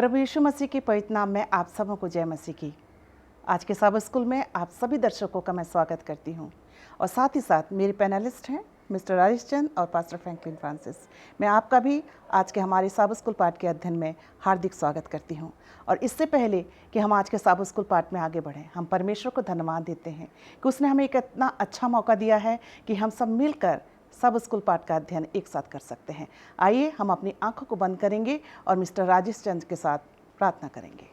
प्रभु यीशु मसीह के पवित्र नाम में आप सबों को जय मसीह की। आज के साबर स्कूल में आप सभी दर्शकों का मैं स्वागत करती हूं और साथ ही साथ मेरे पैनलिस्ट हैं मिस्टर राजेश चंद और पास्टर फ्रैंकलिन फ्रांसिस। मैं आपका भी आज के हमारे साबर स्कूल पाठ के अध्ययन में हार्दिक स्वागत करती हूं। और इससे पहले कि हम आज के साबर स्कूल पाठ में आगे बढ़ें, हम परमेश्वर को धन्यवाद देते हैं कि उसने हमें एक इतना अच्छा मौका दिया है कि हम सब मिलकर सब स्कूल पाठ का अध्ययन एक साथ कर सकते हैं। आइए हम अपनी आंखों को बंद करेंगे और मिस्टर राजेश चंद के साथ प्रार्थना करेंगे।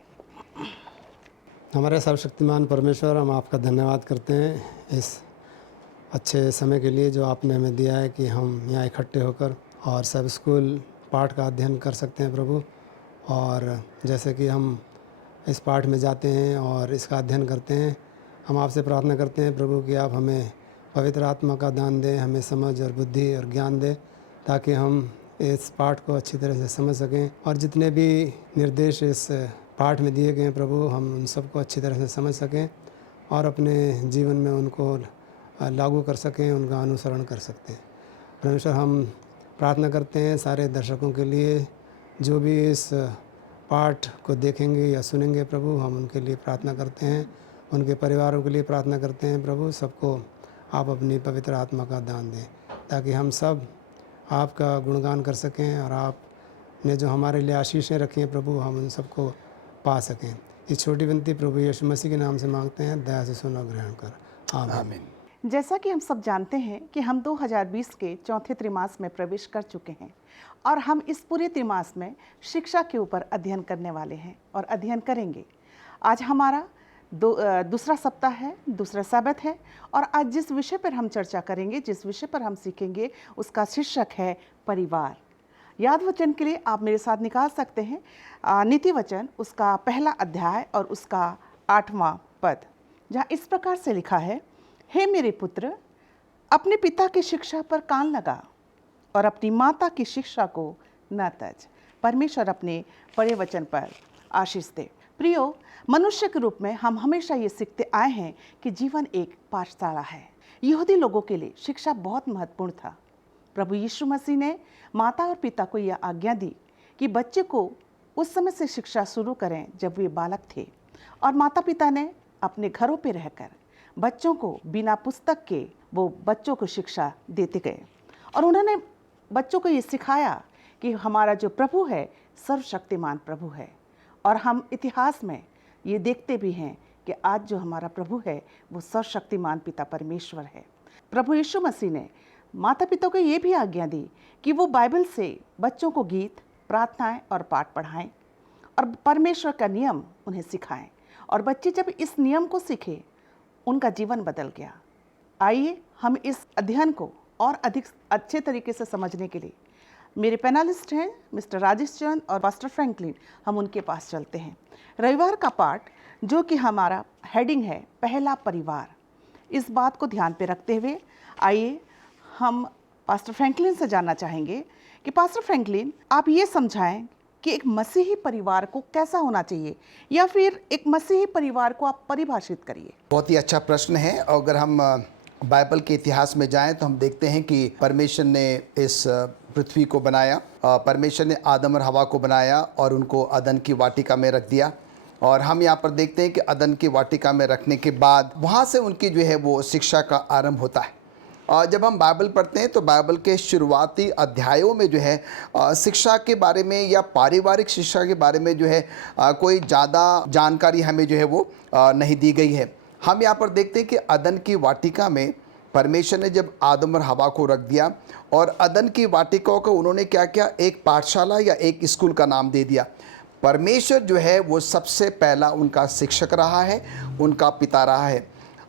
हमारे सर्वशक्तिमान परमेश्वर, हम आपका धन्यवाद करते हैं इस अच्छे समय के लिए जो आपने हमें दिया है कि हम यहाँ इकट्ठे होकर और सब स्कूल पाठ का अध्ययन कर सकते हैं प्रभु। और जैसे कि हम इस पाठ में जाते हैं और इसका अध्ययन करते हैं, हम आपसे प्रार्थना करते हैं प्रभु कि आप हमें पवित्र आत्मा का दान दें, हमें समझ और बुद्धि और ज्ञान दें ताकि हम इस पाठ को अच्छी तरह से समझ सकें और जितने भी निर्देश इस पाठ में दिए गए हैं प्रभु, हम उन सबको अच्छी तरह से समझ सकें और अपने जीवन में उनको लागू कर सकें, उनका अनुसरण कर सकते हैं। परमेश्वर, हम प्रार्थना करते हैं सारे दर्शकों के लिए जो भी इस पाठ को देखेंगे या सुनेंगे प्रभु, हम उनके लिए प्रार्थना करते हैं, उनके परिवारों के लिए प्रार्थना करते हैं प्रभु। सबको आप अपनी पवित्र आत्मा का दान दें ताकि हम सब आपका गुणगान कर सकें और आपने जो हमारे लिए आशीषें रखी हैं प्रभु, हम उन सबको पा सकें। इस छोटी विनती प्रभु यीशु मसीह के नाम से मांगते हैं, दया से सुनो, ग्रहण कर, आमीन। जैसा कि हम सब जानते हैं कि हम 2020 के चौथे त्रिमास में प्रवेश कर चुके हैं और हम इस पूरे त्रिमास में शिक्षा के ऊपर अध्ययन करने वाले हैं और अध्ययन करेंगे। आज हमारा दूसरा सप्ताह है, दूसरा सब्त है और आज जिस विषय पर हम चर्चा करेंगे, जिस विषय पर हम सीखेंगे, उसका शीर्षक है परिवार। याद वचन के लिए आप मेरे साथ निकाल सकते हैं नीति वचन उसका पहला अध्याय और उसका 8वां पद, जहाँ इस प्रकार से लिखा है, हे मेरे पुत्र, अपने पिता की शिक्षा पर कान लगा और अपनी माता की शिक्षा को न तज। परमेश्वर अपने पढ़े वचन पर आशीष दे। प्रियो, मनुष्य के रूप में हम हमेशा ये सीखते आए हैं कि जीवन एक पाठशाला है। यहूदी लोगों के लिए शिक्षा बहुत महत्वपूर्ण था। प्रभु यीशु मसीह ने माता और पिता को यह आज्ञा दी कि बच्चे को उस समय से शिक्षा शुरू करें जब वे बालक थे, और माता पिता ने अपने घरों पर रहकर बच्चों को बिना पुस्तक के वो बच्चों को शिक्षा देते गए और उन्होंने बच्चों को ये सिखाया कि हमारा जो प्रभु है सर्वशक्तिमान प्रभु है। और हम इतिहास में ये देखते भी हैं कि आज जो हमारा प्रभु है वो सर्वशक्तिमान पिता परमेश्वर है। प्रभु यीशु मसीह ने माता पिता को ये भी आज्ञा दी कि वो बाइबल से बच्चों को गीत, प्रार्थनाएं और पाठ पढ़ाएं और परमेश्वर का नियम उन्हें सिखाएं, और बच्चे जब इस नियम को सीखे उनका जीवन बदल गया। आइए हम इस अध्ययन को और अधिक अच्छे तरीके से समझने के लिए मेरे पैनलिस्ट हैं मिस्टर राजेश चंद और पास्टर फ्रैंकलिन, हम उनके पास चलते हैं। रविवार का पाठ जो कि हमारा हेडिंग है पहला परिवार, इस बात को ध्यान पे रखते हुए आइए हम पास्टर फ्रैंकलिन से जानना चाहेंगे कि पास्टर फ्रैंकलिन, आप ये समझाएं कि एक मसीही परिवार को कैसा होना चाहिए, या फिर एक मसीही परिवार को आप परिभाषित करिए। बहुत ही अच्छा प्रश्न है। अगर हम बाइबल के इतिहास में जाएं तो हम देखते हैं कि परमेश्वर ने इस पृथ्वी को बनाया, परमेश्वर ने आदम और हवा को बनाया और उनको अदन की वाटिका में रख दिया। और हम यहाँ पर देखते हैं कि अदन की वाटिका में रखने के बाद वहाँ से उनकी जो है वो शिक्षा का आरंभ होता है। और जब हम बाइबल पढ़ते हैं तो बाइबल के शुरुआती अध्यायों में जो है शिक्षा के बारे में या पारिवारिक शिक्षा के बारे में जो है कोई ज़्यादा जानकारी हमें जो है वो नहीं दी गई है। हम यहाँ पर देखते हैं कि अदन की वाटिका में परमेश्वर ने जब आदम और हवा को रख दिया और अदन की वाटिका को उन्होंने क्या किया, एक पाठशाला या एक स्कूल का नाम दे दिया। परमेश्वर जो है वो सबसे पहला उनका शिक्षक रहा है, उनका पिता रहा है।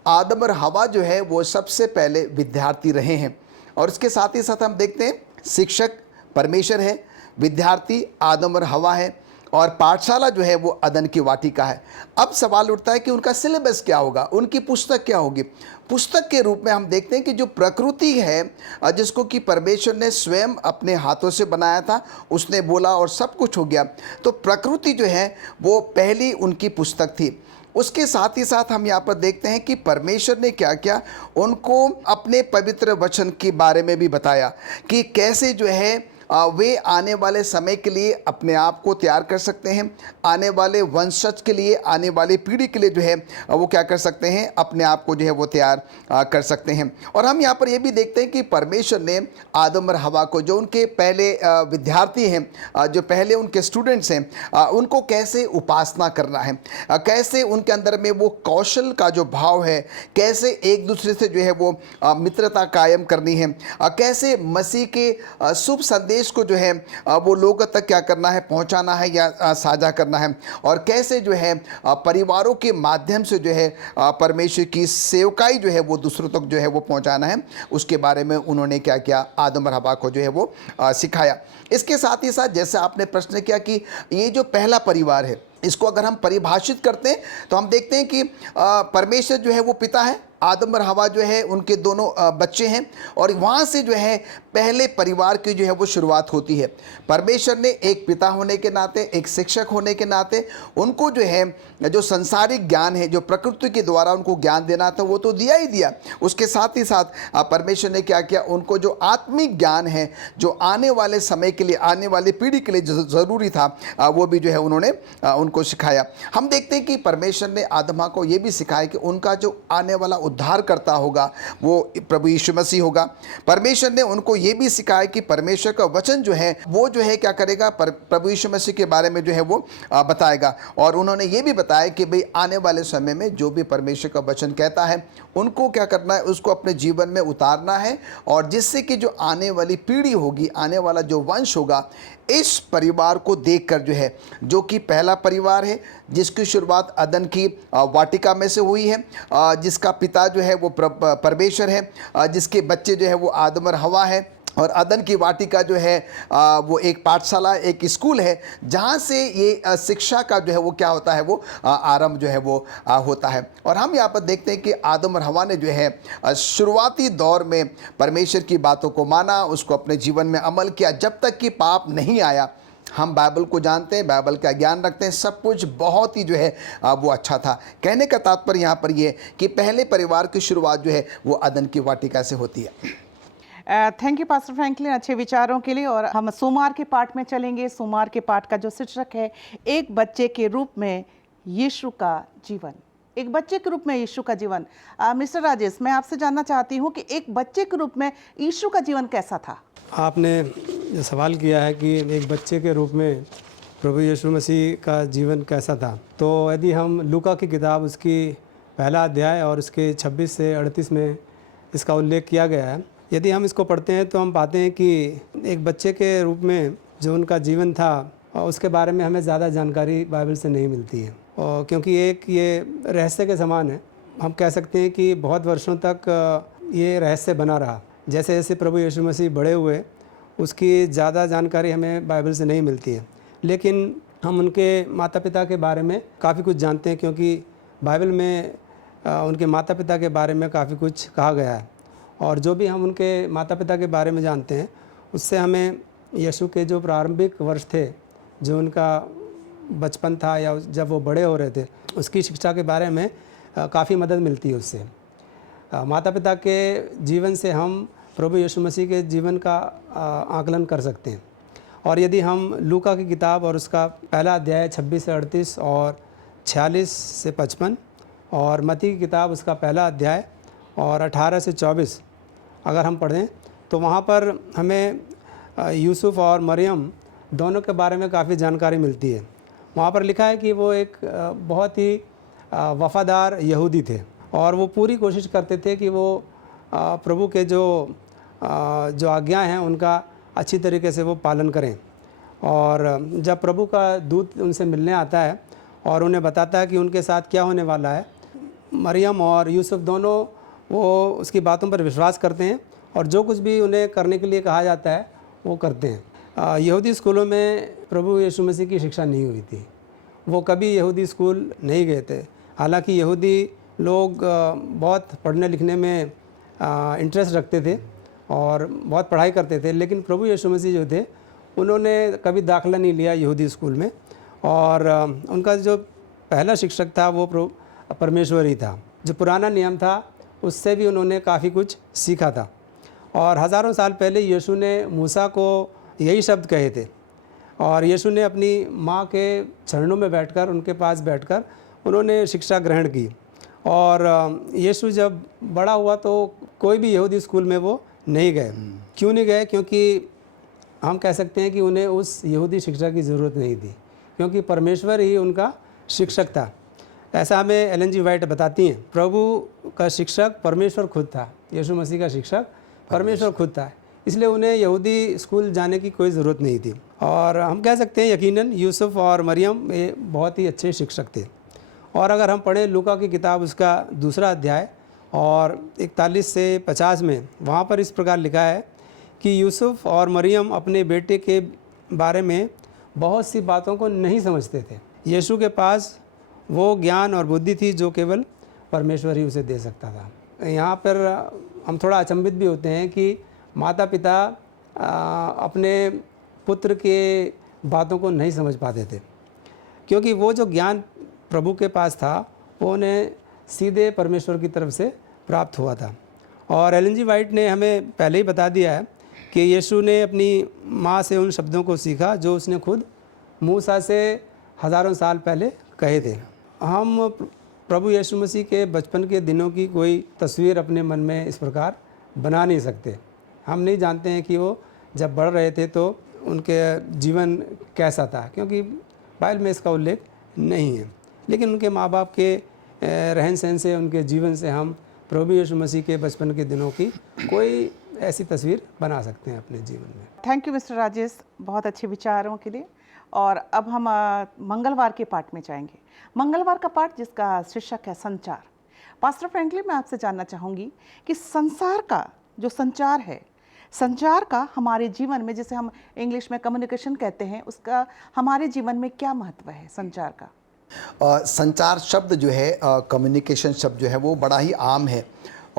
आदम और हवा जो है वो सबसे पहले विद्यार्थी रहे हैं। और इसके साथ ही साथ हम देखते हैं शिक्षक परमेश्वर है, विद्यार्थी आदम और हवा है, और पाठशाला जो है वो अदन की वाटिका है। अब सवाल उठता है कि उनका सिलेबस क्या होगा, उनकी पुस्तक क्या होगी। पुस्तक के रूप में हम देखते हैं कि जो प्रकृति है जिसको कि परमेश्वर ने स्वयं अपने हाथों से बनाया था, उसने बोला और सब कुछ हो गया, तो प्रकृति जो है वो पहली उनकी पुस्तक थी। उसके साथ ही साथ हम यहाँ पर देखते हैं कि परमेश्वर ने क्या किया, उनको अपने पवित्र वचन के बारे में भी बताया कि कैसे जो है वे आने वाले समय के लिए अपने आप को तैयार कर सकते हैं, आने वाले वंशज के लिए, आने वाली पीढ़ी के लिए जो है वो क्या कर सकते हैं, अपने आप को जो है वो तैयार कर सकते हैं। और हम यहाँ पर ये भी देखते हैं कि परमेश्वर ने आदम और हवा को, जो उनके पहले विद्यार्थी हैं, जो पहले उनके स्टूडेंट्स हैं, उनको कैसे उपासना करना है, कैसे उनके अंदर में वो कौशल का जो भाव है, कैसे एक दूसरे से जो है वो मित्रता कायम करनी है, कैसे मसीह के शुभ संदेश को जो है वो लोगों तक क्या करना है, पहुंचाना है या साझा करना है, और कैसे जो है परिवारों के माध्यम से जो है परमेश्वर की सेवकाई जो है वो दूसरों तक जो है वो पहुंचाना है, उसके बारे में उन्होंने क्या किया, आदम और हवा को जो है वो सिखाया। इसके साथ ही साथ जैसे आपने प्रश्न किया कि ये जो पहला परिवार है, इसको अगर हम परिभाषित करते हैं तो हम देखते हैं कि परमेश्वर जो है वो पिता है, आदम और हवा जो है उनके दोनों बच्चे हैं, और वहाँ से जो है पहले परिवार की जो है वो शुरुआत होती है। परमेश्वर ने एक पिता होने के नाते, एक शिक्षक होने के नाते उनको जो है जो संसारिक ज्ञान है, जो प्रकृति के द्वारा उनको ज्ञान देना था, वो तो दिया ही दिया। उसके साथ ही साथ परमेश्वर ने क्या किया, उनको जो आत्मिक ज्ञान है, जो आने वाले समय के लिए, आने वाली पीढ़ी के लिए जो ज़रूरी था, वो भी जो है उन्होंने उनको सिखाया। हम देखते हैं कि परमेश्वर ने आदम को ये भी सिखाया कि उनका जो आने वाला उद्धार करता होगा वो प्रभु यीशु मसीह होगा। परमेश्वर ने उनको ये भी सिखाया कि परमेश्वर का वचन जो है वो जो है क्या करेगा, प्रभु यीशु मसीह के बारे में जो है वो बताएगा। और उन्होंने ये भी बताया कि भाई आने वाले समय में जो भी परमेश्वर का वचन कहता है उनको क्या करना है, उसको अपने जीवन में उतारना है, और जिससे कि जो आने वाली पीढ़ी होगी, आने वाला जो वंश होगा, इस परिवार को देखकर जो है, जो कि पहला परिवार है जिसकी शुरुआत अदन की वाटिका में से हुई है, जिसका पिता जो है वो परमेश्वर है, जिसके बच्चे जो है वो आदम और हवा है, और अदन की वाटिका जो है वो एक पाठशाला, एक स्कूल है जहाँ से ये शिक्षा का जो है वो क्या होता है, वो आरंभ जो है वो होता है। और हम यहाँ पर देखते हैं कि आदम और हवा ने जो है शुरुआती दौर में परमेश्वर की बातों को माना, उसको अपने जीवन में अमल किया, जब तक कि पाप नहीं आया। हम बाइबल को जानते हैं, बाइबल का ज्ञान रखते हैं, सब कुछ बहुत ही जो है वो अच्छा था। कहने का तात्पर्य यहाँ पर ये कि पहले परिवार की शुरुआत जो है वो अदन की वाटिका से होती है। थैंक यू पास्टर फ्रैंकलिन अच्छे विचारों के लिए। और हम सोमवार के पाठ में चलेंगे। सोमवार के पाठ का जो शीर्षक है, एक बच्चे के रूप में यीशु का जीवन। एक बच्चे के रूप में यीशु का जीवन। मिस्टर राजेश, मैं आपसे जानना चाहती हूँ कि एक बच्चे के रूप में यीशु का जीवन कैसा था? आपने जो सवाल किया है कि एक बच्चे के रूप में प्रभु यीशु मसीह का जीवन कैसा था, तो यदि हम लूका की किताब उसकी पहला अध्याय और उसके 26 से 38 में इसका उल्लेख किया गया है, यदि हम इसको पढ़ते हैं तो हम पाते हैं कि एक बच्चे के रूप में जो उनका जीवन था उसके बारे में हमें ज़्यादा जानकारी बाइबल से नहीं मिलती है, और क्योंकि एक ये रहस्य के समान है। हम कह सकते हैं कि बहुत वर्षों तक ये रहस्य बना रहा। जैसे जैसे प्रभु यीशु मसीह बड़े हुए, उसकी ज़्यादा जानकारी हमें बाइबल से नहीं मिलती है, लेकिन हम उनके माता पिता के बारे में काफ़ी कुछ जानते हैं, क्योंकि बाइबल में उनके माता पिता के बारे में काफ़ी कुछ कहा गया है। और जो भी हम उनके माता पिता के बारे में जानते हैं, उससे हमें यीशु के जो प्रारंभिक वर्ष थे, जो उनका बचपन था या जब वो बड़े हो रहे थे, उसकी शिक्षा के बारे में काफ़ी मदद मिलती है उससे। माता पिता के जीवन से हम प्रभु यीशु मसीह के जीवन का आकलन कर सकते हैं। और यदि हम लूका की किताब और उसका पहला अध्याय 26 से 38 और 46 से 55 और मत्ती की किताब उसका पहला अध्याय और 18 से 24 अगर हम पढ़ें तो वहाँ पर हमें यूसुफ और मरियम दोनों के बारे में काफ़ी जानकारी मिलती है। वहाँ पर लिखा है कि वो एक बहुत ही वफ़ादार यहूदी थे, और वो पूरी कोशिश करते थे कि वो प्रभु के जो आज्ञा हैं उनका अच्छी तरीके से वो पालन करें। और जब प्रभु का दूत उनसे मिलने आता है और उन्हें बताता है कि उनके साथ क्या होने वाला है, मरियम और यूसुफ दोनों वो उसकी बातों पर विश्वास करते हैं, और जो कुछ भी उन्हें करने के लिए कहा जाता है वो करते हैं। यहूदी स्कूलों में प्रभु यीशु मसीह की शिक्षा नहीं हुई थी, वो कभी यहूदी स्कूल नहीं गए थे। हालांकि यहूदी लोग बहुत पढ़ने लिखने में इंटरेस्ट रखते थे और बहुत पढ़ाई करते थे, लेकिन प्रभु यीशु मसीह जो थे उन्होंने कभी दाखिला नहीं लिया यहूदी स्कूल में, और उनका जो पहला शिक्षक था वो परमेश्वर ही था। जो पुराना नियम था उससे भी उन्होंने काफ़ी कुछ सीखा था। और हज़ारों साल पहले यीशु ने मूसा को यही शब्द कहे थे। और यीशु ने अपनी माँ के चरणों में बैठकर, उनके पास बैठकर उन्होंने शिक्षा ग्रहण की। और यीशु जब बड़ा हुआ तो कोई भी यहूदी स्कूल में वो नहीं गए। क्यों नहीं गए? क्योंकि हम कह सकते हैं कि उन्हें उस यहूदी शिक्षा की ज़रूरत नहीं थी, क्योंकि परमेश्वर ही उनका शिक्षक था। ऐसा हमें एलन जी वाइट बताती हैं। प्रभु का शिक्षक परमेश्वर खुद था, यीशु मसीह का शिक्षक परमेश्वर खुद था, इसलिए उन्हें यहूदी स्कूल जाने की कोई ज़रूरत नहीं थी। और हम कह सकते हैं यकीनन यूसुफ और मरियम ये बहुत ही अच्छे शिक्षक थे। और अगर हम पढ़ें लूका की किताब उसका 2 अध्याय और 41 से 50 में, वहाँ पर इस प्रकार लिखा है कि यूसुफ और मरियम अपने बेटे के बारे में बहुत सी बातों को नहीं समझते थे। यीशु के पास वो ज्ञान और बुद्धि थी जो केवल परमेश्वर ही उसे दे सकता था। यहाँ पर हम थोड़ा अचंभित भी होते हैं कि माता पिता अपने पुत्र के बातों को नहीं समझ पाते थे, क्योंकि वो जो ज्ञान प्रभु के पास था वो उन्हें सीधे परमेश्वर की तरफ से प्राप्त हुआ था। और एलन जी वाइट ने हमें पहले ही बता दिया है कि यीशु ने अपनी माँ से उन शब्दों को सीखा जो उसने खुद मूसा से हज़ारों साल पहले कहे थे। हम प्रभु यीशु मसीह के बचपन के दिनों की कोई तस्वीर अपने मन में इस प्रकार बना नहीं सकते। हम नहीं जानते हैं कि वो जब बढ़ रहे थे तो उनके जीवन कैसा था, क्योंकि बाइबल में इसका उल्लेख नहीं है। लेकिन उनके माँ बाप के रहन सहन से, उनके जीवन से हम प्रभु यीशु मसीह के बचपन के दिनों की कोई ऐसी तस्वीर बना सकते हैं अपने जीवन में। थैंक यू मिस्टर राजेश, बहुत अच्छे विचारों के लिए। और अब हम मंगलवार के पाठ में जाएंगे। मंगलवार का पाठ जिसका शीर्षक है संचार। पास्टर फ्रैंकलिन, मैं आपसे जानना चाहूँगी कि संसार का जो संचार है, संचार का हमारे जीवन में, जिसे हम इंग्लिश में कम्युनिकेशन कहते हैं, उसका हमारे जीवन में क्या महत्व है संचार का? संचार शब्द जो है, कम्युनिकेशन शब्द जो है वो बड़ा ही आम है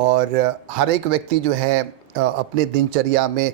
और हर एक व्यक्ति जो है अपने दिनचर्या में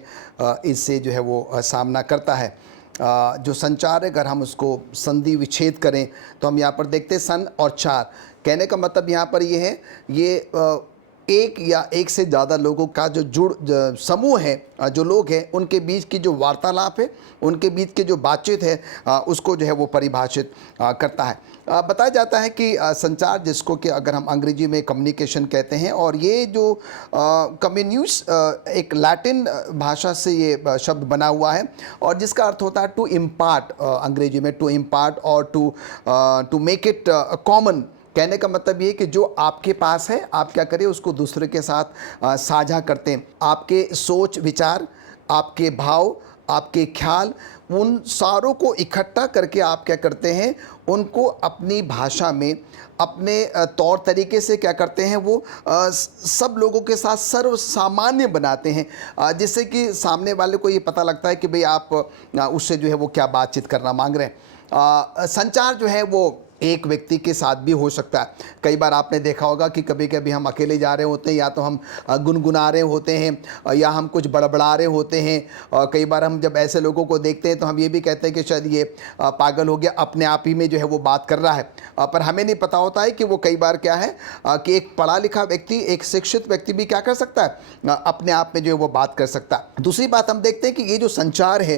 इससे जो है वो सामना करता है। जो संचार है, अगर हम उसको संधि विच्छेद करें तो हम यहाँ पर देखते हैं सन और चार। कहने का मतलब यहाँ पर ये है, ये एक या एक से ज़्यादा लोगों का जो समूह है, जो लोग हैं उनके बीच की जो वार्तालाप है, उनके बीच की जो बातचीत है, उसको जो है वो परिभाषित करता है। बताया जाता है कि संचार, जिसको कि अगर हम अंग्रेजी में कम्युनिकेशन कहते हैं, और ये जो कम्युन्यूस एक लैटिन भाषा से ये शब्द बना हुआ है और जिसका अर्थ होता है टू इम्पार्ट, अंग्रेजी में टू इम्पार्ट और टू मेक इट कॉमन। कहने का मतलब ये कि जो आपके पास है आप क्या करें, उसको दूसरे के साथ साझा करते हैं। आपके सोच विचार, आपके भाव, आपके ख्याल, उन सारों को इकट्ठा करके आप क्या करते हैं, उनको अपनी भाषा में, अपने तौर तरीके से क्या करते हैं, वो सब लोगों के साथ सर्व सामान्य बनाते हैं, जिससे कि सामने वाले को ये पता लगता है कि भाई आप उससे जो है वो क्या बातचीत करना मांग रहे हैं। संचार जो है वो एक व्यक्ति के साथ भी हो सकता है। कई बार आपने देखा होगा कि कभी कभी हम अकेले जा रहे होते हैं, या तो हम गुनगुना रहे होते हैं या हम कुछ बड़बड़ा रहे होते हैं। कई बार हम जब ऐसे लोगों को देखते हैं तो हम ये भी कहते हैं कि शायद ये पागल हो गया, अपने आप ही में जो है वो बात कर रहा है। पर हमें नहीं पता होता है कि वो कई बार क्या है कि एक पढ़ा लिखा व्यक्ति, एक शिक्षित व्यक्ति भी क्या कर सकता है, अपने आप में जो है वो बात कर सकता है। दूसरी बात हम देखते हैं कि ये जो संचार है,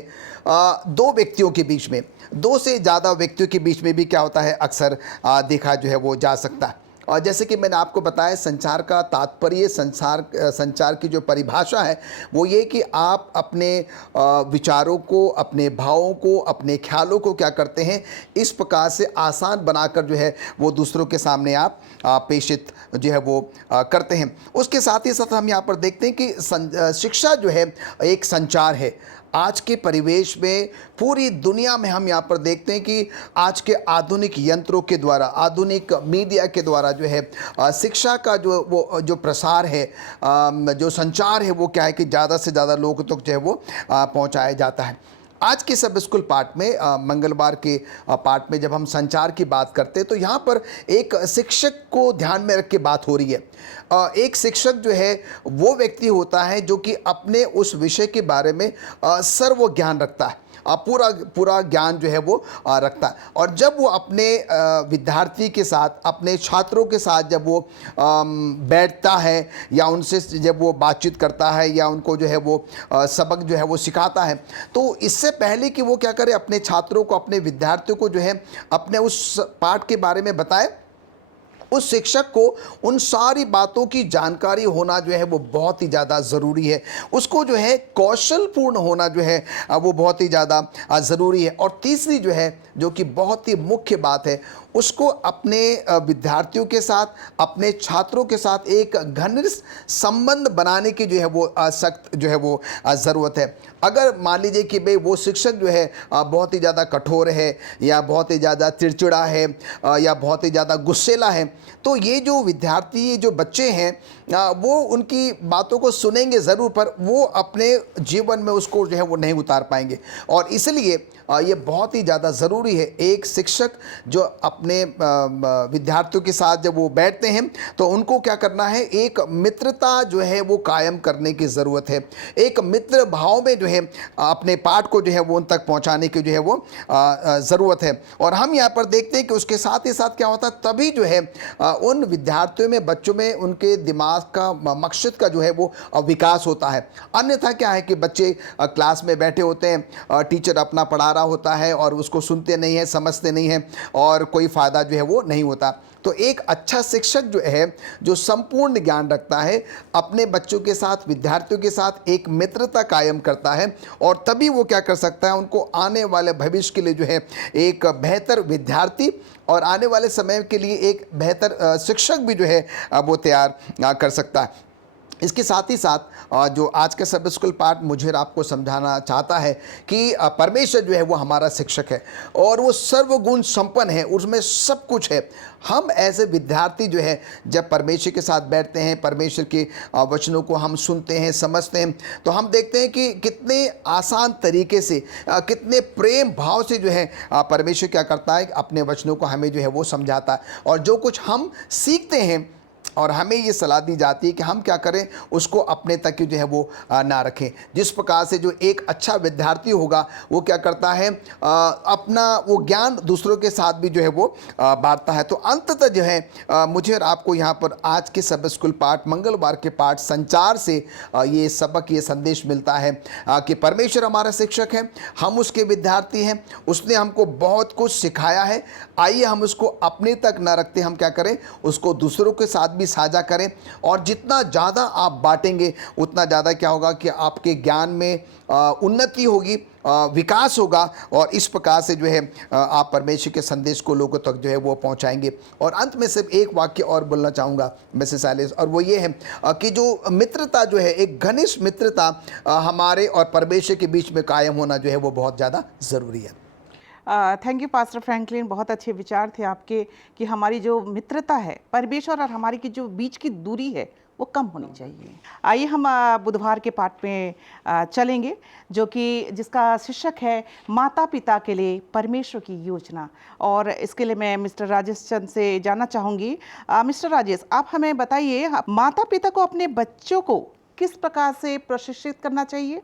दो व्यक्तियों के बीच में, दो से ज़्यादा व्यक्तियों के बीच में भी क्या होता है, अक्सर देखा जो है वो जा सकता है। और जैसे कि मैंने आपको बताया, संचार का तात्पर्य, संचार की जो परिभाषा है वो ये कि आप अपने विचारों को, अपने भावों को, अपने ख्यालों को क्या करते हैं, इस प्रकार से आसान बनाकर जो है वो दूसरों के सामने आप प्रेषित जो है वो करते हैं। उसके साथ ही साथ हम यहाँ पर देखते हैं कि शिक्षा जो है एक संचार है। आज के परिवेश में, पूरी दुनिया में हम यहाँ पर देखते हैं कि आज के आधुनिक यंत्रों के द्वारा, आधुनिक मीडिया के द्वारा जो है शिक्षा का जो प्रसार है, जो संचार है, वो क्या है कि ज़्यादा से ज़्यादा लोगों तक जो है वो पहुँचाया जाता है। आज के सब स्कूल पाठ में, मंगलवार के पाठ में जब हम संचार की बात करते हैं तो यहाँ पर एक शिक्षक को ध्यान में रख के बात हो रही है। एक शिक्षक जो है वो व्यक्ति होता है जो कि अपने उस विषय के बारे में सर्व ज्ञान रखता है। पूरा पूरा ज्ञान जो है वो रखता है। और जब वो अपने विद्यार्थी के साथ, अपने छात्रों के साथ जब वो बैठता है या उनसे जब वो बातचीत करता है या उनको जो है वो सबक जो है वो सिखाता है, तो इससे पहले कि वो क्या करे, अपने छात्रों को, अपने विद्यार्थियों को जो है अपने उस पाठ के बारे में बताए, उस शिक्षक को उन सारी बातों की जानकारी होना जो है वो बहुत ही ज़्यादा ज़रूरी है। उसको जो है कौशलपूर्ण होना जो है वो बहुत ही ज़्यादा ज़रूरी है। और तीसरी जो है, जो कि बहुत ही मुख्य बात है, उसको अपने विद्यार्थियों के साथ, अपने छात्रों के साथ एक घनिष्ठ संबंध बनाने की जो है वो सख्त जो है वो ज़रूरत है। अगर मान लीजिए कि भाई वो शिक्षक जो है बहुत ही ज़्यादा कठोर है या बहुत ही ज़्यादा चिड़चिड़ा है या बहुत ही ज़्यादा गुस्सेला है, तो ये जो विद्यार्थी, ये जो बच्चे हैं, वो उनकी बातों को सुनेंगे ज़रूर, पर वो अपने जीवन में उसको जो है वो नहीं उतार पाएंगे। और इसलिए ये बहुत ही ज़्यादा ज़रूरी है, एक शिक्षक जो अपने विद्यार्थियों के साथ जब वो बैठते हैं तो उनको क्या करना है, एक मित्रता जो है वो कायम करने की ज़रूरत है। एक मित्र भाव में जो है अपने पाठ को जो है वो उन तक पहुंचाने की जो है वो ज़रूरत है। और हम यहाँ पर देखते हैं कि उसके साथ ही साथ क्या होता है, तभी जो है उन विद्यार्थियों में, बच्चों में, उनके दिमाग का, मकसद का जो है वो विकास होता है। अन्यथा क्या है कि बच्चे क्लास में बैठे होते हैं, टीचर अपना पढ़ा रहा होता है और उसको सुनते नहीं है, समझते नहीं हैं और कोई फ़ायदा जो है वो नहीं होता। तो एक अच्छा शिक्षक जो है, जो संपूर्ण ज्ञान रखता है, अपने बच्चों के साथ, विद्यार्थियों के साथ एक मित्रता कायम करता है और तभी वो क्या कर सकता है, उनको आने वाले भविष्य के लिए जो है एक बेहतर विद्यार्थी और आने वाले समय के लिए एक बेहतर शिक्षक भी जो है वो तैयार कर सकता है। इसके साथ ही साथ जो आज का सब स्कूल पाठ मुझे आपको समझाना चाहता है कि परमेश्वर जो है वो हमारा शिक्षक है और वो सर्वगुण संपन्न है, उसमें सब कुछ है। हम ऐसे विद्यार्थी जो है जब परमेश्वर के साथ बैठते हैं, परमेश्वर के वचनों को हम सुनते हैं, समझते हैं, तो हम देखते हैं कि कितने आसान तरीके से, कितने प्रेम भाव से जो है परमेश्वर क्या करता है, अपने वचनों को हमें जो है वो समझाता है। और जो कुछ हम सीखते हैं और हमें ये सलाह दी जाती है कि हम क्या करें, उसको अपने तक जो है वो ना रखें। जिस प्रकार से जो एक अच्छा विद्यार्थी होगा वो क्या करता है, अपना वो ज्ञान दूसरों के साथ भी जो है वो बांटता है। तो अंततः जो है मुझे और आपको यहाँ पर आज के सब स्कूल पाठ, मंगलवार के पाठ संचार से ये सबक, ये संदेश मिलता है कि परमेश्वर हमारा शिक्षक है, हम उसके विद्यार्थी हैं, उसने हमको बहुत कुछ सिखाया है। आइए हम उसको अपने तक ना रखते, हम क्या करें, उसको दूसरों के साथ भी साझा करें। और जितना ज़्यादा आप बांटेंगे उतना ज़्यादा क्या होगा कि आपके ज्ञान में उन्नति होगी, विकास होगा और इस प्रकार से जो है आप परमेश्वर के संदेश को लोगों तक जो है वो पहुंचाएंगे। और अंत में सिर्फ एक वाक्य और बोलना चाहूँगा मिसेस एलिस, और वो ये है कि जो मित्रता जो है, एक घनिष्ठ मित्रता हमारे और परमेश्वर के बीच में कायम होना जो है वो बहुत ज़्यादा ज़रूरी है। थैंक यू पास्टर फ्रैंकलिन, बहुत अच्छे विचार थे आपके कि हमारी जो मित्रता है परमेश्वर और हमारी की जो बीच की दूरी है वो कम होनी चाहिए। आइए हम बुधवार के पाठ में चलेंगे, जो कि जिसका शीर्षक है माता पिता के लिए परमेश्वर की योजना। और इसके लिए मैं मिस्टर राजेश चंद से जानना चाहूँगी। मिस्टर राजेश, आप हमें बताइए, माता पिता को अपने बच्चों को किस प्रकार से प्रशिक्षित करना चाहिए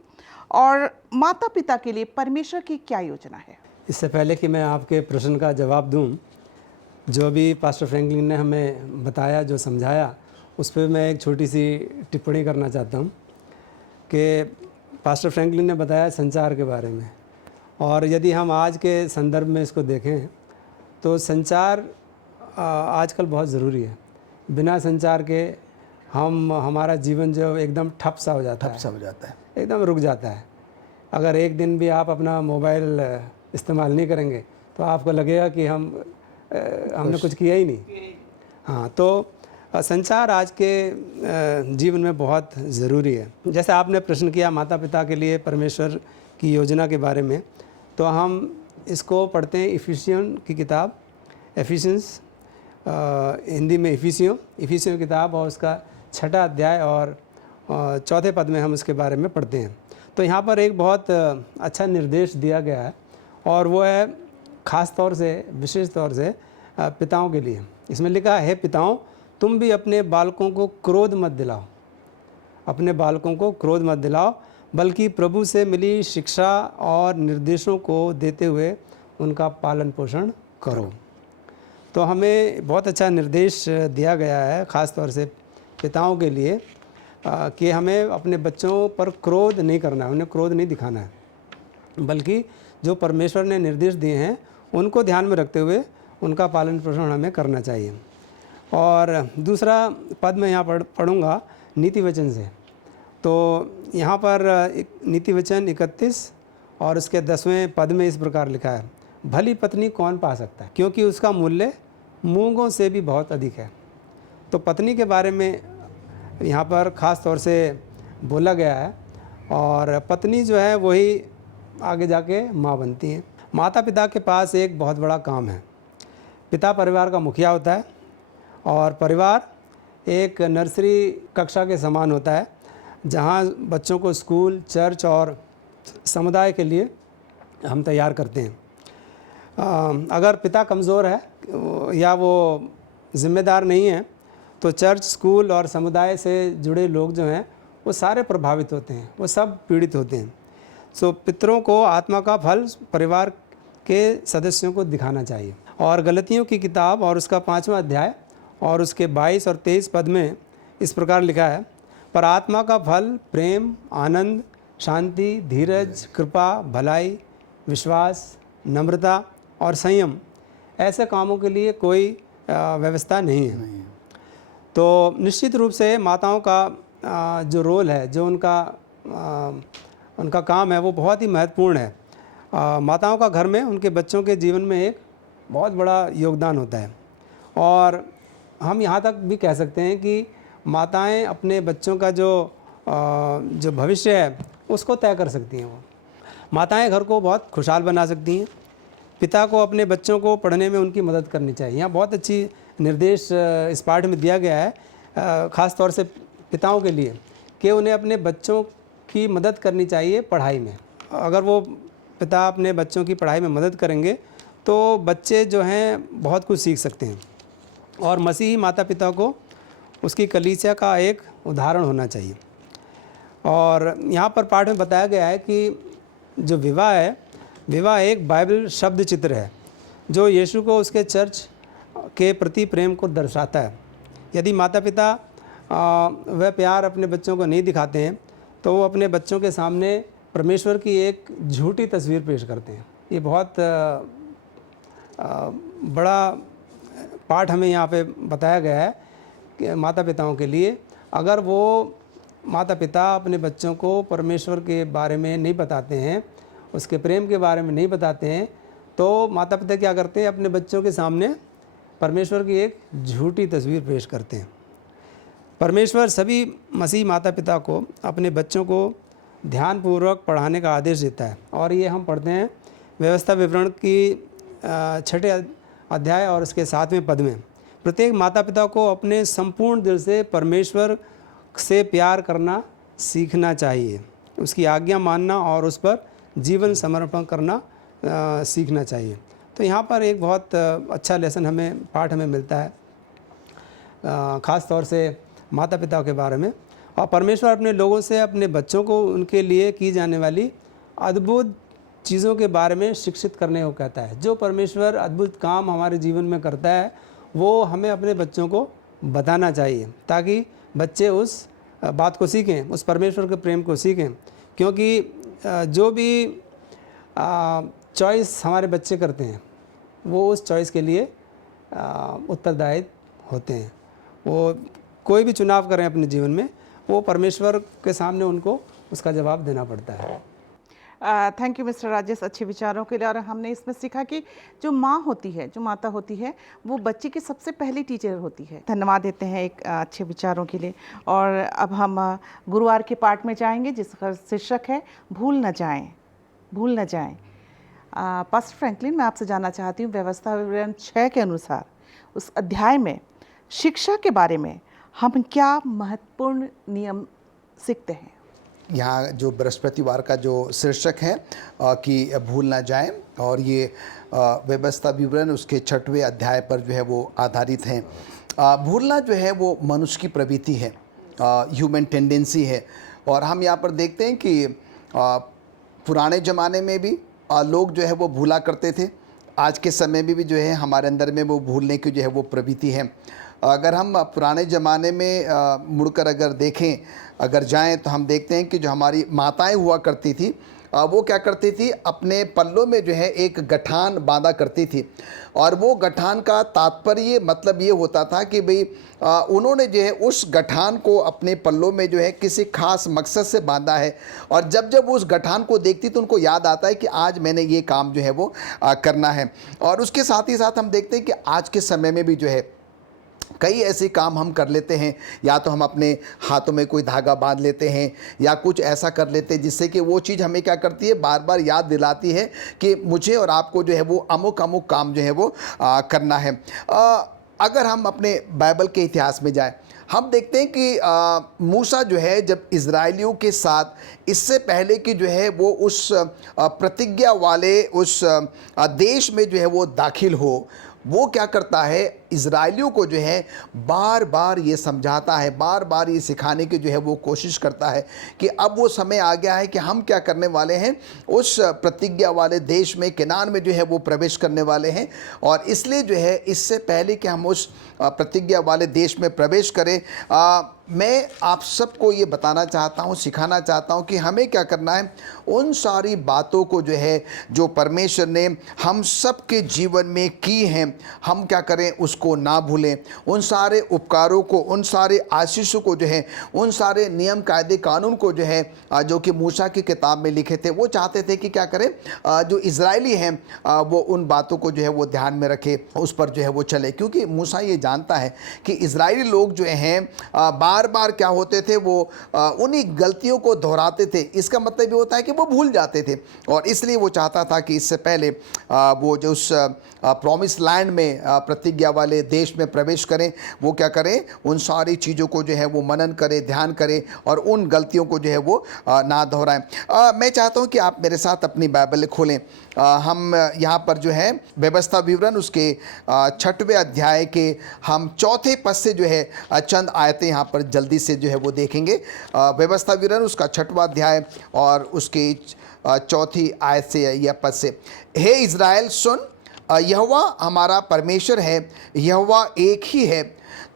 और माता पिता के लिए परमेश्वर की क्या योजना है? इससे पहले कि मैं आपके प्रश्न का जवाब दूं, जो भी पास्टर फ्रैंकलिन ने हमें बताया, जो समझाया, उस पर मैं एक छोटी सी टिप्पणी करना चाहता हूं कि पास्टर फ्रैंकलिन ने बताया संचार के बारे में, और यदि हम आज के संदर्भ में इसको देखें तो संचार आजकल बहुत ज़रूरी है। बिना संचार के हमारा जीवन जो एकदम ठप सा हो जाता है, एकदम रुक जाता है। अगर एक दिन भी आप अपना मोबाइल इस्तेमाल नहीं करेंगे तो आपको लगेगा कि हमने कुछ किया ही नहीं। हाँ, तो संचार आज के जीवन में बहुत ज़रूरी है। जैसे आपने प्रश्न किया माता पिता के लिए परमेश्वर की योजना के बारे में, तो हम इसको पढ़ते हैं इफिसियन की किताब, एफिशियंस, हिंदी में इफिसियों किताब, और उसका 6वां अध्याय और 4थे पद में हम इसके बारे में पढ़ते हैं। तो यहाँ पर एक बहुत अच्छा निर्देश दिया गया है, और वो है ख़ास तौर से, विशेष तौर से पिताओं के लिए। इसमें लिखा है, पिताओं तुम भी अपने बालकों को क्रोध मत दिलाओ, अपने बालकों को क्रोध मत दिलाओ, बल्कि प्रभु से मिली शिक्षा और निर्देशों को देते हुए उनका पालन पोषण करो। तो हमें बहुत अच्छा निर्देश दिया गया है, ख़ास तौर से पिताओं के लिए, कि हमें अपने बच्चों पर क्रोध नहीं करना है, उन्हें क्रोध नहीं दिखाना है, बल्कि जो परमेश्वर ने निर्देश दिए हैं उनको ध्यान में रखते हुए उनका पालन पोषण हमें करना चाहिए। और दूसरा पद मैं यहाँ पढ़ूँगा नीति वचन से। तो यहाँ पर एक नीति वचन 31 और उसके 10वें पद में इस प्रकार लिखा है, भली पत्नी कौन पा सकता है, क्योंकि उसका मूल्य मूंगों से भी बहुत अधिक है। तो पत्नी के बारे में यहाँ पर ख़ास तौर से बोला गया है, और पत्नी जो है वही आगे जाके माँ बनती हैं। माता पिता के पास एक बहुत बड़ा काम है। पिता परिवार का मुखिया होता है, और परिवार एक नर्सरी कक्षा के समान होता है, जहाँ बच्चों को स्कूल, चर्च और समुदाय के लिए हम तैयार करते हैं। अगर पिता कमज़ोर है या वो ज़िम्मेदार नहीं है, तो चर्च, स्कूल और समुदाय से जुड़े लोग जो हैं वो सारे प्रभावित होते हैं, वो सब पीड़ित होते हैं। सो पितरों को आत्मा का फल परिवार के सदस्यों को दिखाना चाहिए। और गलतियों की किताब और उसका 5वां अध्याय और उसके 22 और 23 पद में इस प्रकार लिखा है, पर आत्मा का फल प्रेम, आनंद, शांति, धीरज, कृपा, भलाई, विश्वास, नम्रता और संयम, ऐसे कामों के लिए कोई व्यवस्था नहीं है। तो निश्चित रूप से माताओं का जो रोल है, जो उनका काम है, वो बहुत ही महत्वपूर्ण है। माताओं का घर में उनके बच्चों के जीवन में एक बहुत बड़ा योगदान होता है, और हम यहाँ तक भी कह सकते हैं कि माताएं अपने बच्चों का जो भविष्य है उसको तय कर सकती हैं। वो माताएं घर को बहुत खुशहाल बना सकती हैं। पिता को अपने बच्चों को पढ़ने में उनकी मदद करनी चाहिए। यहाँ बहुत अच्छी निर्देश इस पाठ में दिया गया है, ख़ास तौर से पिताओं के लिए, कि उन्हें अपने बच्चों की मदद करनी चाहिए पढ़ाई में। अगर वो पिता अपने बच्चों की पढ़ाई में मदद करेंगे तो बच्चे जो हैं बहुत कुछ सीख सकते हैं, और मसीही माता पिता को उसकी कलीसिया का एक उदाहरण होना चाहिए। और यहाँ पर पाठ में बताया गया है कि जो विवाह है, विवाह एक बाइबल शब्द चित्र है जो यीशु को उसके चर्च के प्रति प्रेम को दर्शाता है। यदि माता पिता वह प्यार अपने बच्चों को नहीं दिखाते हैं तो वो अपने बच्चों के सामने परमेश्वर की एक झूठी तस्वीर पेश करते हैं। ये बहुत बड़ा पाठ हमें यहाँ पे बताया गया है कि माता पिताओं के लिए, अगर वो माता पिता अपने बच्चों को परमेश्वर के बारे में नहीं बताते हैं, उसके प्रेम के बारे में नहीं बताते हैं, तो माता पिता क्या करते हैं, अपने बच्चों के सामने परमेश्वर की एक झूठी तस्वीर पेश करते हैं। परमेश्वर सभी मसीह माता पिता को अपने बच्चों को ध्यानपूर्वक पढ़ाने का आदेश देता है, और ये हम पढ़ते हैं व्यवस्था विवरण की 6 अध्याय और उसके 7वें पद में। प्रत्येक माता पिता को अपने संपूर्ण दिल से परमेश्वर से प्यार करना सीखना चाहिए, उसकी आज्ञा मानना और उस पर जीवन समर्पण करना सीखना चाहिए। तो यहाँ पर एक बहुत अच्छा लेसन पाठ हमें मिलता है, ख़ास तौर से माता पिता के बारे में। और परमेश्वर अपने लोगों से अपने बच्चों को उनके लिए की जाने वाली अद्भुत चीज़ों के बारे में शिक्षित करने को कहता है। जो परमेश्वर अद्भुत काम हमारे जीवन में करता है वो हमें अपने बच्चों को बताना चाहिए, ताकि बच्चे उस बात को सीखें, उस परमेश्वर के प्रेम को सीखें। क्योंकि जो भी चॉइस हमारे बच्चे करते हैं वो उस चॉइस के लिए उत्तरदायी होते हैं। वो कोई भी चुनाव करें अपने जीवन में, वो परमेश्वर के सामने उनको उसका जवाब देना पड़ता है। थैंक यू मिस्टर राजेश, अच्छे विचारों के लिए। और हमने इसमें सीखा कि जो माँ होती है, जो माता होती है, वो बच्चे की सबसे पहली टीचर होती है। धन्यवाद देते हैं एक अच्छे विचारों के लिए। और अब हम गुरुवार के पाठ में जाएंगे जिसका शीर्षक है भूल न जाएं, भूल न जाएं। पास्टर फ्रैंकलिन, मैं आपसे जानना चाहती हूँ, व्यवस्था विवरण 6 के अनुसार उस अध्याय में शिक्षा के बारे में हम क्या महत्वपूर्ण नियम सीखते हैं? यहाँ जो बृहस्पतिवार का जो शीर्षक है कि भूल ना जाएं, और ये व्यवस्था विवरण उसके 6वें अध्याय पर जो है वो आधारित हैं। भूलना जो है वो मनुष्य की प्रवृत्ति है, ह्यूमन टेंडेंसी है। और हम यहाँ पर देखते हैं कि पुराने ज़माने में भी लोग जो है वो भूला करते थे, आज के समय में भी जो है हमारे अंदर में वो भूलने की जो है वो प्रवृत्ति है। अगर हम पुराने ज़माने में मुड़कर अगर देखें, अगर जाएं, तो हम देखते हैं कि जो हमारी माताएं हुआ करती थी, वो क्या करती थी, अपने पल्लों में जो है एक गठान बांधा करती थी। और वो गठान का तात्पर्य मतलब ये होता था कि भाई उन्होंने जो है उस गठान को अपने पल्लों में जो है किसी खास मकसद से बांधा है, और जब जब उस गठान को देखती तो उनको याद आता है कि आज मैंने ये काम जो है वो करना है। और उसके साथ ही साथ हम देखते हैं कि आज के समय में भी जो है कई ऐसे काम हम कर लेते हैं, या तो हम अपने हाथों में कोई धागा बांध लेते हैं या कुछ ऐसा कर लेते हैं जिससे कि वो चीज़ हमें क्या करती है, बार बार याद दिलाती है कि मुझे और आपको जो है वो अमुक अमुक काम जो है वो करना है। अगर हम अपने बाइबल के इतिहास में जाएं, हम देखते हैं कि मूसा जो है जब इज़राइलियों के साथ, इससे पहले कि जो है वो उस प्रतिज्ञा वाले उस देश में जो है वो दाखिल हो, वो क्या करता है, इज़राइलियों को जो है बार बार ये समझाता है, बार बार ये सिखाने की जो है वो कोशिश करता है कि अब वो समय आ गया है कि हम क्या करने वाले हैं, उस प्रतिज्ञा वाले देश में, केनान में जो है वो प्रवेश करने वाले हैं। और इसलिए जो है इससे पहले कि हम उस प्रतिज्ञा वाले देश में प्रवेश करें, मैं आप सबको ये बताना चाहता हूँ, सिखाना चाहता हूँ कि हमें क्या करना है, उन सारी बातों को जो है जो परमेश्वर ने हम सब के जीवन में की हैं, हम क्या करें, उसको ना भूलें। उन सारे उपकारों को, उन सारे आशीषों को जो है, उन सारे नियम कायदे कानून को जो है जो कि मूसा की किताब में लिखे थे, वो चाहते थे कि क्या करें, जो इज़राइली हैं वो उन बातों को जो है वो ध्यान में रखे, उस पर जो है वो चले। क्योंकि मूसा ये जानता है कि इज़राइली लोग जो हैं बार बार क्या होते थे, वो उन्हीं गलतियों को दोहराते थे। इसका मतलब ये होता है कि वो भूल जाते थे, और इसलिए वो चाहता था कि इससे पहले वो जो उस प्रॉमिस लैंड में प्रतिज्ञा वाले देश में प्रवेश करें, वो क्या करें, उन सारी चीज़ों को जो है वो मनन करें, ध्यान करें, और उन गलतियों को जो है वो ना दोहराएं। मैं चाहता हूं कि आप मेरे साथ अपनी बाइबल खोलें। हम यहाँ पर जो है व्यवस्था विवरण उसके 6वें अध्याय के हम 4थे पद से जो है चंद आयतें यहाँ पर जल्दी से जो है वो देखेंगे। व्यवस्था विवरण उसका 6वां अध्याय और उसके 4थी आयत से या पद से, हे इज़राइल सुन, यहोवा हमारा परमेश्वर है, यहोवा एक ही है।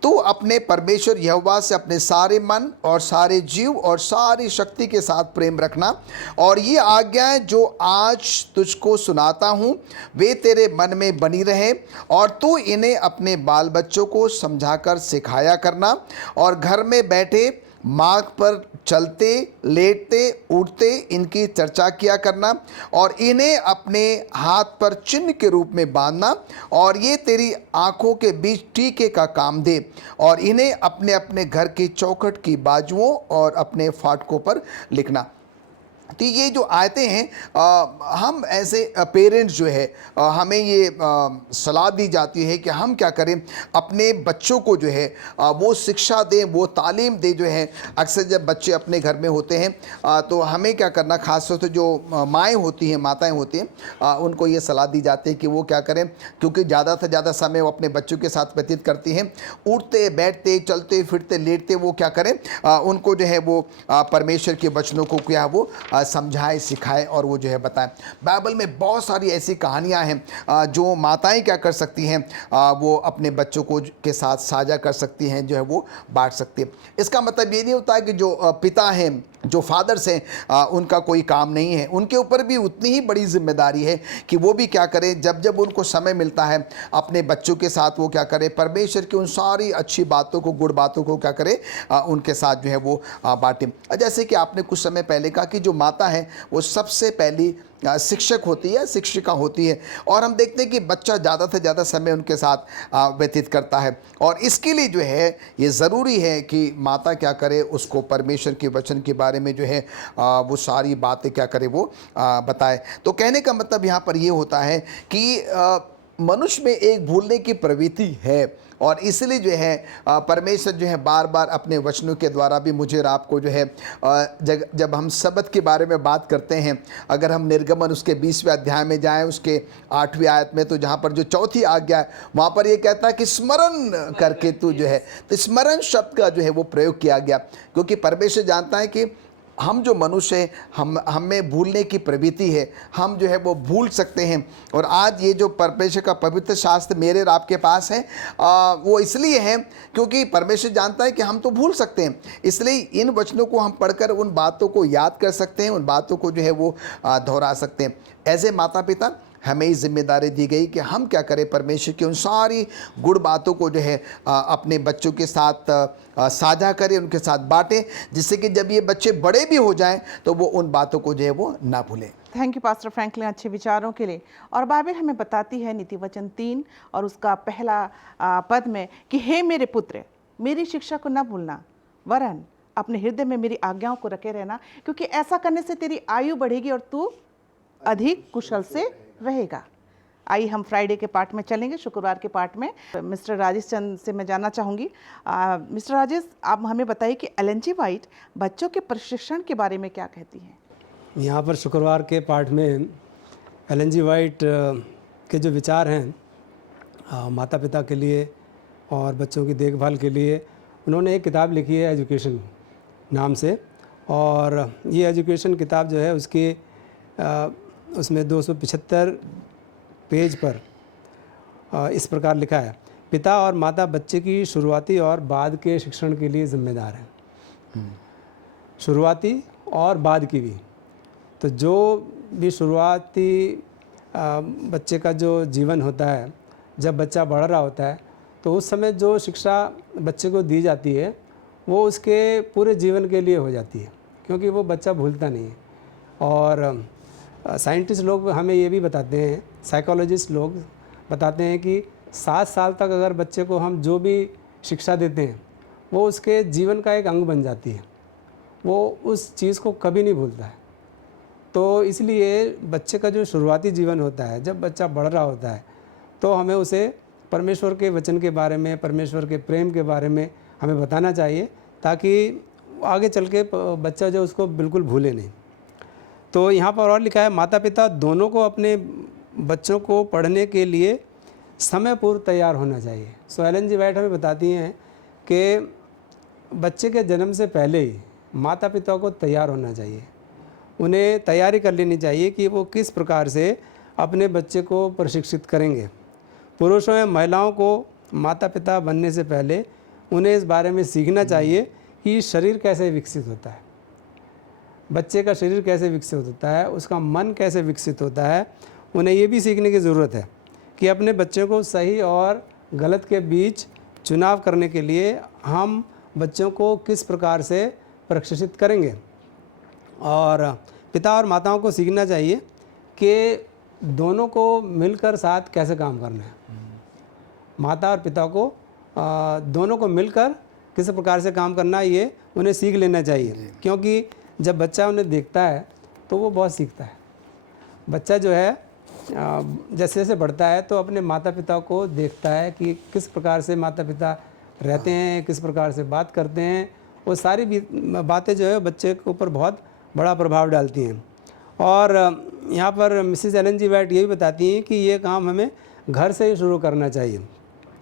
तू अपने परमेश्वर यहोवा से अपने सारे मन और सारे जीव और सारी शक्ति के साथ प्रेम रखना, और ये आज्ञाएं जो आज तुझको सुनाता हूँ वे तेरे मन में बनी रहे, और तू इन्हें अपने बाल बच्चों को समझाकर सिखाया करना, और घर में बैठे मार्ग पर चलते, लेटते, उठते इनकी चर्चा किया करना, और इन्हें अपने हाथ पर चिन्ह के रूप में बांधना, और ये तेरी आंखों के बीच टीके का काम दे, और इन्हें अपने अपने घर की चौखट की बाजुओं और अपने फाटकों पर लिखना। तो ये जो आयतें हैं, हम ऐसे पेरेंट्स जो है हमें ये सलाह दी जाती है कि हम क्या करें, अपने बच्चों को जो है वो शिक्षा दें, वो तालीम दें। जो है अक्सर जब बच्चे अपने घर में होते हैं तो हमें क्या करना, खास तौर से जो माएँ होती हैं, माताएँ होती हैं, उनको ये सलाह दी जाती है कि वो क्या करें, क्योंकि ज़्यादा से ज़्यादा समय वो अपने बच्चों के साथ व्यतीत करती हैं, उठते बैठते चलते फिरते लेटते वो क्या करें, उनको जो है वो परमेश्वर के वचनों को क्या वो समझाए, सिखाए और वो जो है बताएं। बाइबल में बहुत सारी ऐसी कहानियां हैं जो माताएं क्या कर सकती हैं, वो अपने बच्चों को के साथ साझा कर सकती हैं, जो है वो बांट सकती है। इसका मतलब ये नहीं होता है कि जो पिता हैं, जो फादर्स हैं, उनका कोई काम नहीं है। उनके ऊपर भी उतनी ही बड़ी जिम्मेदारी है कि वो भी क्या करें, जब जब उनको समय मिलता है अपने बच्चों के साथ वो क्या करें, परमेश्वर की उन सारी अच्छी बातों को, गुड बातों को क्या करें, उनके साथ जो है वो बांटें। जैसे कि आपने कुछ समय पहले कहा कि जो माता है वो सबसे पहली शिक्षक होती है, शिक्षिका होती है, और हम देखते हैं कि बच्चा ज़्यादा से ज़्यादा समय उनके साथ व्यतीत करता है। और इसके लिए जो है ये ज़रूरी है कि माता क्या करे, उसको परमेश्वर के वचन के बारे में जो है वो सारी बातें क्या करे, वो बताए। तो कहने का मतलब यहाँ पर ये होता है कि मनुष्य में एक भूलने की प्रवृत्ति है, और इसलिए जो है परमेश्वर जो है बार बार अपने वचनों के द्वारा भी मुझे और आपको जो है जब हम सबत के बारे में बात करते हैं, अगर हम निर्गमन उसके 20वें अध्याय में जाएं, उसके 8वीं आयत में, तो जहाँ पर जो 4थी आज्ञा है वहाँ पर ये कहता है कि स्मरण करके तू जो है, तो स्मरण शब्द का जो है वो प्रयोग किया गया, क्योंकि परमेश्वर जानता है कि हम जो मनुष्य हैं, हम में भूलने की प्रवृत्ति है, हम जो है वो भूल सकते हैं। और आज ये जो परमेश्वर का पवित्र शास्त्र मेरे और आपके पास है, वो इसलिए है क्योंकि परमेश्वर जानता है कि हम तो भूल सकते हैं। इसलिए इन वचनों को हम पढ़कर उन बातों को याद कर सकते हैं, उन बातों को जो है वो दोहरा सकते हैं। एज ए माता पिता हमें ये जिम्मेदारी दी गई कि हम क्या करें, परमेश्वर की उन सारी गुड़ बातों को जो है अपने बच्चों के साथ साझा करें, उनके साथ बांटें, जिससे कि जब ये बच्चे बड़े भी हो जाएं तो वो उन बातों को जो है वो ना भूलें। थैंक यू पास्टर फ्रैंकलिन अच्छे विचारों के लिए। और बाइबल हमें बताती है नीति वचन 3 और उसका पहला पद में कि हे मेरे पुत्र, मेरी शिक्षा को न भूलना, वरन अपने हृदय में मेरी आज्ञाओं को रखे रहना, क्योंकि ऐसा करने से तेरी आयु बढ़ेगी और तू अधिक कुशल से रहेगा। आइए हम फ्राइडे के पार्ट में चलेंगे, शुक्रवार के पार्ट में मिस्टर राजेश चंद से मैं जानना चाहूँगी। मिस्टर राजेश, आप हमें बताइए कि एलन जी वाइट बच्चों के प्रशिक्षण के बारे में क्या कहती हैं। यहाँ पर शुक्रवार के पाठ में एलन जी वाइट के जो विचार हैं माता पिता के लिए और बच्चों की देखभाल के लिए, उन्होंने एक किताब लिखी है एजुकेशन नाम से। और ये एजुकेशन किताब जो है उसकी उसमें 275 पेज पर इस प्रकार लिखा है, पिता और माता बच्चे की शुरुआती और बाद के शिक्षण के लिए जिम्मेदार हैं। शुरुआती और बाद की भी। तो जो भी शुरुआती बच्चे का जो जीवन होता है, जब बच्चा बढ़ रहा होता है, तो उस समय जो शिक्षा बच्चे को दी जाती है वो उसके पूरे जीवन के लिए हो जाती है, क्योंकि वो बच्चा भूलता नहीं है। और साइंटिस्ट लोग हमें ये भी बताते हैं, साइकोलॉजिस्ट लोग बताते हैं कि 7 साल तक अगर बच्चे को हम जो भी शिक्षा देते हैं वो उसके जीवन का एक अंग बन जाती है, वो उस चीज़ को कभी नहीं भूलता है। तो इसलिए बच्चे का जो शुरुआती जीवन होता है, जब बच्चा बढ़ रहा होता है, तो हमें उसे परमेश्वर के वचन के बारे में, परमेश्वर के प्रेम के बारे में हमें बताना चाहिए, ताकि आगे चल के बच्चा जो उसको बिल्कुल भूले नहीं। तो यहाँ पर और लिखा है, माता पिता दोनों को अपने बच्चों को पढ़ने के लिए समय पूर्व तैयार होना चाहिए। सो एलन जी वाइट हमें बताती हैं कि बच्चे के जन्म से पहले ही माता पिता को तैयार होना चाहिए, उन्हें तैयारी कर लेनी चाहिए कि वो किस प्रकार से अपने बच्चे को प्रशिक्षित करेंगे। पुरुषों या महिलाओं को माता पिता बनने से पहले उन्हें इस बारे में सीखना चाहिए कि शरीर कैसे विकसित होता है, बच्चे का शरीर कैसे विकसित होता है, उसका मन कैसे विकसित होता है। उन्हें ये भी सीखने की ज़रूरत है कि अपने बच्चे को सही और गलत के बीच चुनाव करने के लिए हम बच्चों को किस प्रकार से प्रशिक्षित करेंगे। और पिता और माताओं को सीखना चाहिए कि दोनों को मिलकर साथ कैसे काम करना है। माता और पिता को दोनों को मिलकर किस प्रकार से काम करना है, ये उन्हें सीख लेना चाहिए, क्योंकि जब बच्चा उन्हें देखता है तो वो बहुत सीखता है। बच्चा जो है जैसे जैसे बढ़ता है तो अपने माता पिता को देखता है कि किस प्रकार से माता पिता रहते हैं, किस प्रकार से बात करते हैं। वो सारी बातें जो है बच्चे के ऊपर बहुत बड़ा प्रभाव डालती हैं। और यहाँ पर मिसेस एलन जी वाइट ये भी बताती हैं कि ये काम हमें घर से ही शुरू करना चाहिए।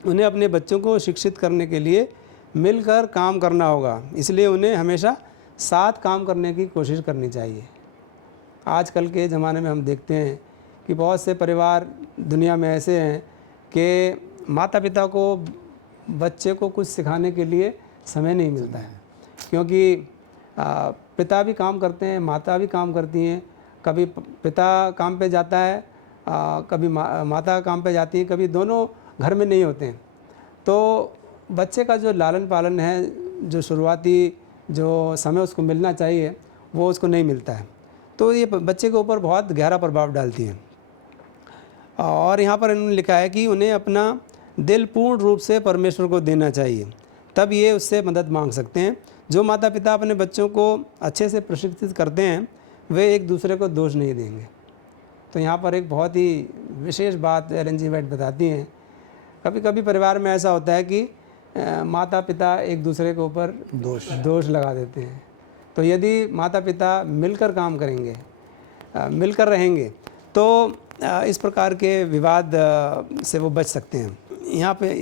उन्हें अपने बच्चों को शिक्षित करने के लिए मिलकर काम करना होगा, इसलिए उन्हें हमेशा साथ काम करने की कोशिश करनी चाहिए। आजकल के ज़माने में हम देखते हैं कि बहुत से परिवार दुनिया में ऐसे हैं कि माता पिता को बच्चे को कुछ सिखाने के लिए समय नहीं मिलता है, क्योंकि पिता भी काम करते हैं, माता भी काम करती हैं। कभी पिता काम पे जाता है, कभी माता काम पे जाती है, कभी दोनों घर में नहीं होते हैं। तो बच्चे का जो लालन पालन है, जो शुरुआती जो समय उसको मिलना चाहिए, वो उसको नहीं मिलता है। तो ये बच्चे के ऊपर बहुत गहरा प्रभाव डालती है। और यहाँ पर इन्होंने लिखा है कि उन्हें अपना दिल पूर्ण रूप से परमेश्वर को देना चाहिए, तब ये उससे मदद मांग सकते हैं। जो माता पिता अपने बच्चों को अच्छे से प्रशिक्षित करते हैं वे एक दूसरे को दोष नहीं देंगे। तो यहाँ पर एक बहुत ही विशेष बात एलन जी वाइट बताती हैं। कभी कभी परिवार में ऐसा होता है कि माता पिता एक दूसरे के ऊपर दोष लगा देते हैं। तो यदि माता पिता मिलकर काम करेंगे, मिलकर रहेंगे, तो इस प्रकार के विवाद से वो बच सकते हैं। यहाँ पे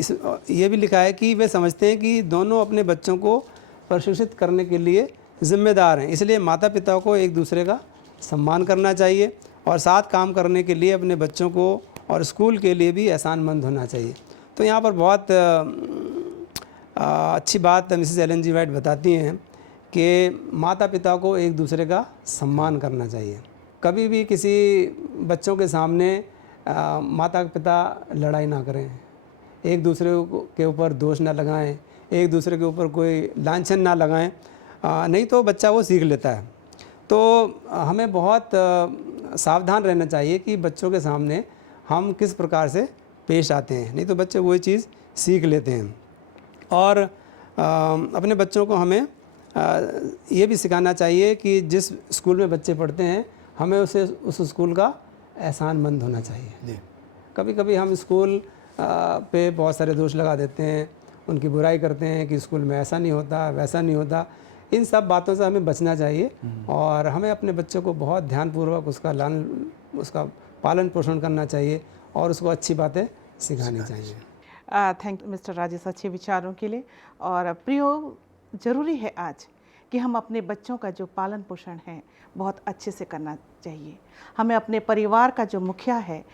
ये भी लिखा है कि वे समझते हैं कि दोनों अपने बच्चों को प्रशिक्षित करने के लिए जिम्मेदार हैं, इसलिए माता पिता को एक दूसरे का सम्मान करना चाहिए और साथ काम करने के लिए अपने बच्चों को और स्कूल के लिए भी एहसानमंद होना चाहिए। तो यहाँ पर बहुत अच्छी बात मिसेस एलन जी वाइट बताती हैं कि माता पिता को एक दूसरे का सम्मान करना चाहिए। कभी भी किसी बच्चों के सामने माता पिता लड़ाई ना करें, एक दूसरे के ऊपर दोष ना लगाएं, एक दूसरे के ऊपर कोई लांछन ना लगाएं, नहीं तो बच्चा वो सीख लेता है। तो हमें बहुत सावधान रहना चाहिए कि बच्चों के सामने हम किस प्रकार से पेश आते हैं, नहीं तो बच्चे वही चीज़ सीख लेते हैं। और अपने बच्चों को हमें ये भी सिखाना चाहिए कि जिस स्कूल में बच्चे पढ़ते हैं हमें उस स्कूल का एहसानमंद होना चाहिए। कभी कभी हम स्कूल पे बहुत सारे दोष लगा देते हैं, उनकी बुराई करते हैं कि स्कूल में ऐसा नहीं होता, वैसा नहीं होता। इन सब बातों से हमें बचना चाहिए और हमें अपने बच्चों को बहुत ध्यानपूर्वक उसका पालन पोषण करना चाहिए और उसको अच्छी बातें सिखानी चाहिए। थैंक यू मिस्टर राजेश अच्छे विचारों के लिए। और प्रियो, ज़रूरी है आज कि हम अपने बच्चों का जो पालन पोषण है बहुत अच्छे से करना चाहिए। हमें अपने परिवार का जो मुखिया है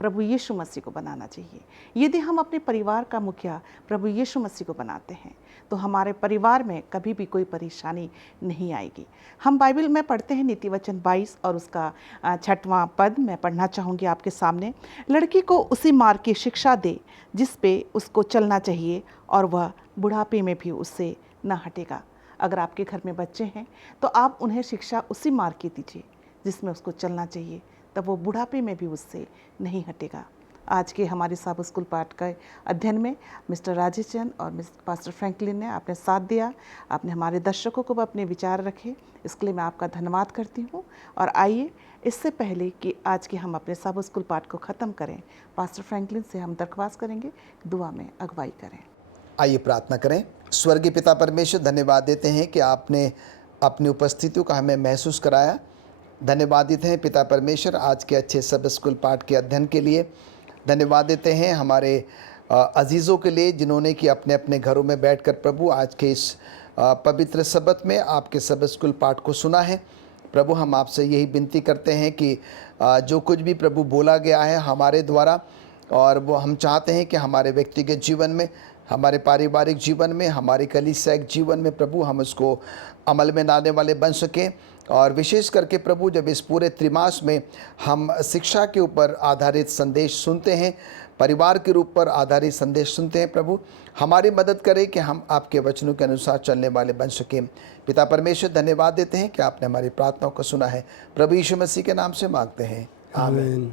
प्रभु यीशु मसीह को बनाना चाहिए। यदि हम अपने परिवार का मुखिया प्रभु यीशु मसीह को बनाते हैं तो हमारे परिवार में कभी भी कोई परेशानी नहीं आएगी। हम बाइबल में पढ़ते हैं नीति वचन 22 और उसका 6वां पद मैं पढ़ना चाहूँगी आपके सामने। लड़की को उसी मार्ग की शिक्षा दे जिस पे उसको चलना चाहिए और वह बुढ़ापे में भी उससे न हटेगा। अगर आपके घर में बच्चे हैं तो आप उन्हें शिक्षा उसी मार्ग की दीजिए जिसमें उसको चलना चाहिए, तब वो बुढ़ापे में भी उससे नहीं हटेगा। आज के हमारे साब स्कूल पाठ के अध्ययन में मिस्टर राजेश चंद और मिस्टर पास्टर फ्रैंकलिन ने आपने साथ दिया, आपने हमारे दर्शकों को भी अपने विचार रखे, इसके लिए मैं आपका धन्यवाद करती हूँ। और आइए, इससे पहले कि आज के हम अपने साब स्कूल पाठ को ख़त्म करें, पास्टर फ्रैंकलिन से हम दरख्वास्त करेंगे दुआ में अगुवाई करें। आइए प्रार्थना करें। स्वर्गीय पिता परमेश्वर, धन्यवाद देते हैं कि आपने अपनी उपस्थिति का हमें महसूस कराया। धन्यवाद देते हैं पिता परमेश्वर आज के अच्छे सब स्कूल पाठ के अध्ययन के लिए। धन्यवाद देते हैं हमारे अजीज़ों के लिए जिन्होंने कि अपने अपने घरों में बैठकर प्रभु आज के इस पवित्र सबत में आपके सब स्कूल पाठ को सुना है। प्रभु, हम आपसे यही विनती करते हैं कि जो कुछ भी प्रभु बोला गया है हमारे द्वारा, और वो हम चाहते हैं कि हमारे व्यक्तिगत जीवन में, हमारे पारिवारिक जीवन में, हमारे कलीसिया जीवन में प्रभु हम उसको अमल में लाने वाले बन सकें। और विशेष करके प्रभु, जब इस पूरे त्रिमास में हम शिक्षा के ऊपर आधारित संदेश सुनते हैं, परिवार के रूप पर आधारित संदेश सुनते हैं, प्रभु हमारी मदद करें कि हम आपके वचनों के अनुसार चलने वाले बन सकें। पिता परमेश्वर, धन्यवाद देते हैं कि आपने हमारी प्रार्थनाओं को सुना है। प्रभु यीशु मसीह के नाम से मांगते हैं, आमीन।